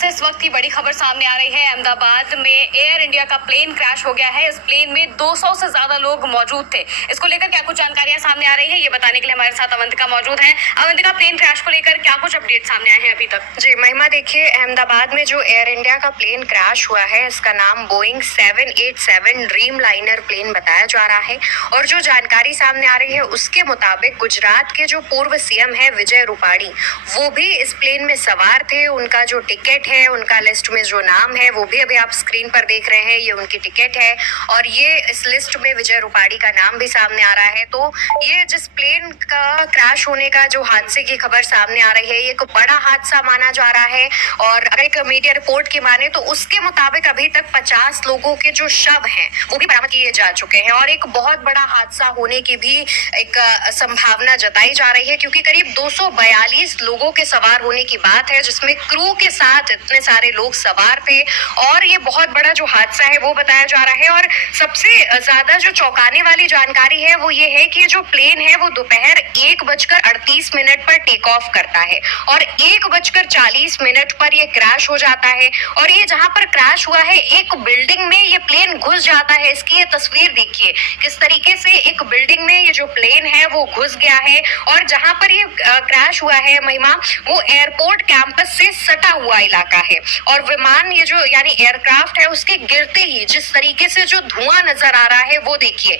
से इस वक्त की बड़ी खबर सामने आ रही है। अहमदाबाद में एयर इंडिया का प्लेन क्रैश हो गया है। इस प्लेन में 200 से ज्यादा लोग मौजूद थे। इसको लेकर क्या कुछ जानकारियां सामने आ रही है, ये बताने के लिए हमारे साथ अवंतिका मौजूद है। अवंतिका, प्लेन क्रैश को लेकर क्या कुछ अपडेट सामने आए हैं अभी तक? जी महिमा, देखिए अहमदाबाद में जो एयर इंडिया का प्लेन क्रैश हुआ है इसका नाम बोइंग 787 ड्रीम लाइनर प्लेन बताया जा रहा है। और जो जानकारी सामने आ रही है उसके मुताबिक गुजरात के जो पूर्व सीएम है विजय रूपाणी, वो भी इस प्लेन में सवार थे। उनका जो टिकट है, उनका लिस्ट में जो नाम है वो भी अभी आप स्क्रीन पर देख रहे हैं, ये उनकी टिकट है और ये इस लिस्ट में विजय रूपाणी का नाम भी सामने आ रहा है। तो ये जिस प्लेन का क्रैश होने का जो हादसे की खबर सामने आ रही है, ये एक बड़ा हादसा माना जा रहा है। और अगर एक मीडिया रिपोर्ट की माने तो उसके मुताबिक अभी तक 50 लोगों के जो शव हैं वो भी बरामद किए जा चुके हैं और एक बहुत बड़ा हादसा होने की भी एक संभावना जताई जा रही है, क्योंकि करीब 242 लोगों के सवार होने की बात है, जिसमें क्रू के साथ इतने सारे लोग सवार थे। और ये बहुत बड़ा जो हादसा है वो बताया जा रहा है। और सबसे ज्यादा जो चौंकाने वाली जानकारी है वो ये है कि जो प्लेन है वो दोपहर 1:38 पर टेक ऑफ करता है और 1:40 पर ये क्रैश हो जाता है। और ये जहां पर क्रैश हुआ है एक बिल्डिंग में ये प्लेन घुस जाता है। इसकी ये तस्वीर देखिए किस तरीके से एक बिल्डिंग में ये जो प्लेन है वो घुस गया है। और जहां पर ये क्रैश हुआ है महिमा, वो एयरपोर्ट कैंपस से सटा हुआ इलाका है। और विमान ये जो यानी एयरक्राफ्ट है उसके गिरते ही जिस तरीके से जो धुआं नजर आ रहा है वो देखिए,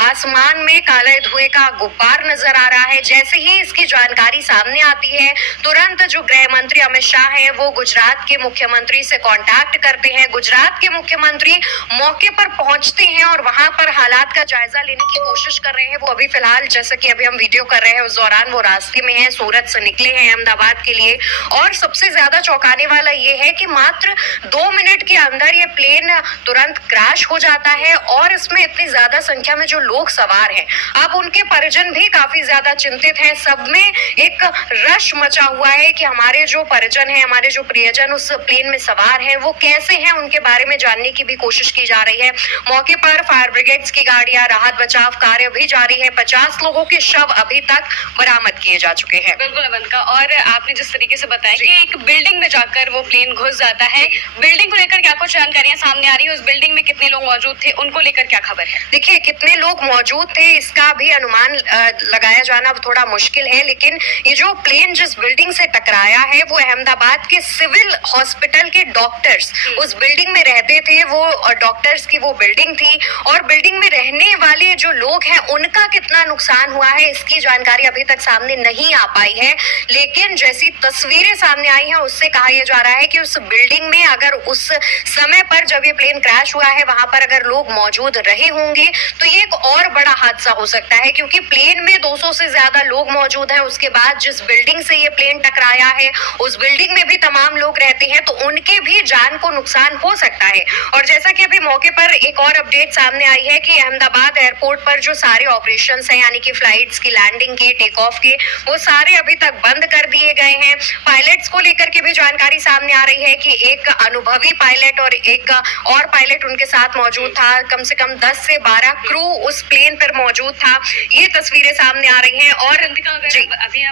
आसमान में काले धुएं का गुब्बार नजर आ रहा है। जैसे ही इसकी जानकारी सामने आती है तुरंत जो गृह मंत्री अमित शाह हैं वो गुजरात के मुख्यमंत्री से कांटेक्ट करते हैं। गुजरात के मुख्यमंत्री मौके पर पहुंचते हैं और वहां पर हालात का जायजा लेने की कोशिश कर रहे हैं। वो अभी फिलहाल जैसे कि अभी हम वीडियो कर रहे हैं उस दौरान वो रास्ते में है, सूरत से निकले हैं अहमदाबाद के लिए। और सबसे ज्यादा चौंकाने वाला ये है कि मात्र 2 मिनट के अंदर ये प्लेन तुरंत क्रैश हो जाता है और इसमें इतनी ज्यादा संख्या में जो लोग सवार हैं, अब उनके परिजन भी काफी ज्यादा चिंतित हैं। सब में एक रश मचा हुआ है कि हमारे जो परिजन हैं, हमारे जो प्रियजन उस प्लेन में सवार हैं वो कैसे हैं, उनके बारे में जानने की भी कोशिश की जा रही है। मौके पर फायर ब्रिगेड्स की गाड़ियां, राहत बचाव कार्य भी जारी है। 50 लोगों के शव अभी तक बरामद किए जा चुके हैं। बिल्कुल अवंतिका, और आपने जिस तरीके से बताया कि एक बिल्डिंग में जाकर वो प्लेन घुस जाता है, बिल्डिंग को लेकर क्या कुछ जानकारियां सामने आ रही है? उस बिल्डिंग में कितने लोग मौजूद थे, उनको लेकर क्या खबर है? देखिए कितने लोग मौजूद थे इसका भी अनुमान लगाया जाना थोड़ा मुश्किल है, लेकिन ये जो प्लेन जिस बिल्डिंग से टकराया है वो अहमदाबाद के सिविल हॉस्पिटल के डॉक्टर्स उस बिल्डिंग में रहते थे। वो डॉक्टर्स की वो बिल्डिंग थी और बिल्डिंग में रहने वाले जो लोग हैं उनका कितना नुकसान हुआ है इसकी जानकारी अभी तक सामने नहीं आ पाई है। लेकिन जैसी तस्वीरें सामने आई हैं उससे कहा यह जा रहा है कि उस बिल्डिंग में अगर उस समय पर जब ये प्लेन क्रैश हुआ है वहां पर अगर लोग मौजूद रहे होंगे तो ये एक और बड़ा हादसा हो सकता है, क्योंकि प्लेन में 200 से ज्यादा लोग मौजूद हैं। उसके बाद जिस बिल्डिंग से ये प्लेन टकराया है उस बिल्डिंग में भी तमाम लोग रहते हैं, तो उनके भी जान को नुकसान हो सकता है। और जैसा कि अभी मौके पर एक और अपडेट सामने आई है कि अहमदाबाद एयरपोर्ट पर जो सारे ऑपरेशंस हैं यानी कि फ्लाइट्स की लैंडिंग के, टेक ऑफ के, वो सारे अभी तक बंद कर दिए गए हैं। पायलट्स को लेकर के भी जानकारी सामने आ रही है कि एक अनुभवी पायलट और एक और पायलट उनके साथ मौजूद था। कम से कम 10 से 12 क्रू उस प्लेन पर मौजूद था। ये तस्वीरें सामने आ रही हैं। और अभी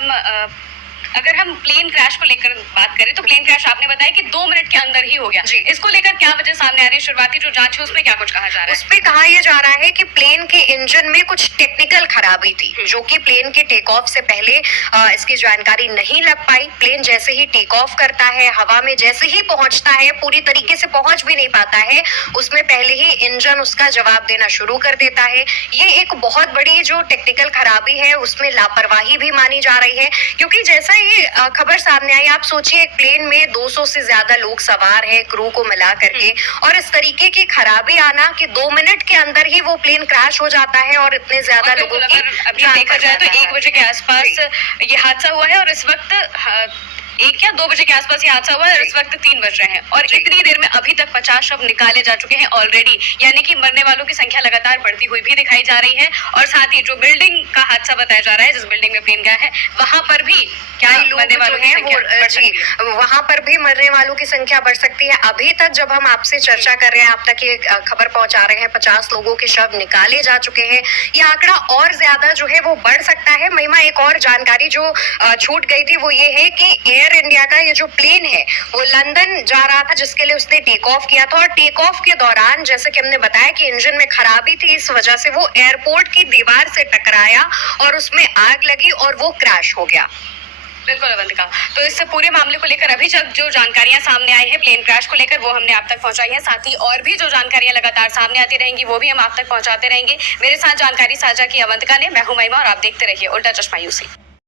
अगर हम प्लेन क्रैश को लेकर बात करें तो प्लेन क्रैश आपने बताया कि 2 मिनट के अंदर ही हो गया। इसको लेकर क्या वजह सामने आ रही है? शुरुआती जो जांच है उसमें क्या कुछ कहा जा रहा है? उसमें कहा यह जा रहा है कि प्लेन के इंजन में कुछ टेक्निकल खराबी थी जो कि प्लेन के टेक ऑफ से पहले इसकी जानकारी नहीं लग पाई। प्लेन जैसे ही टेक ऑफ करता है, हवा में जैसे ही पहुंचता है, पूरी तरीके से पहुंच भी नहीं पाता है, उसमें पहले ही इंजन उसका जवाब देना शुरू कर देता है। ये एक बहुत बड़ी जो टेक्निकल खराबी है उसमें लापरवाही भी मानी जा रही है, क्योंकि जैसा ये खबर सामने आई, आप सोचिए एक प्लेन में 200 से ज्यादा लोग सवार हैं क्रू को मिला करके, और इस तरीके की खराबी आना कि 2 मिनट के अंदर ही वो प्लेन क्रैश हो जाता है और इतने ज्यादा लोगों की अभी देखा जाए तो 1 बजे के आसपास ये हादसा हुआ है और इस वक्त 1 या 2 बजे के आसपास ये हादसा हुआ है और इस वक्त 3 बज रहे हैं और इतनी देर में अभी तक 50 शव निकाले जा चुके हैं ऑलरेडी, यानी कि मरने वालों की संख्या लगातार बढ़ती हुई भी दिखाई जा रही है। और साथ ही जो बिल्डिंग का हादसा बताया जा रहा है, जिस बिल्डिंग में प्लेन गया है, वहां पर भी क्या मरने वालों की संख्या वहां पर भी मरने वालों की संख्या बढ़ सकती है। अभी तक जब हम आपसे चर्चा कर रहे हैं, आप तक ये खबर पहुंचा रहे हैं, 50 लोगों के शव निकाले जा चुके हैं। ये आंकड़ा और ज्यादा जो है वो बढ़ सकता है। महिमा, एक और जानकारी जो छूट गई थी वो ये है कि एयर एयर इंडिया का ये जो प्लेन है वो लंदन जा रहा था, जिसके लिए उसने टेक ऑफ किया था, और टेक ऑफ के दौरान जैसे कि हमने बताया कि इंजन में खराबी थी, इस वजह से वो एयरपोर्ट की दीवार से टकराया और उसमें आग लगी और वो क्रैश हो गया। बिल्कुल अवंतिका, तो इस पूरे मामले को लेकर अभी तक जो जानकारियां सामने आई है प्लेन क्रैश को लेकर वो हमने आप तक पहुंचाई है। साथ ही और भी जो जानकारियां लगातार सामने आती रहेंगी वो भी हम आप तक पहुंचाते रहेंगे। मेरे साथ जानकारी साझा की अवंतिका ने। मैं हूं महिमा और आप देखते रहिए उल्टा चश्मा यूसी।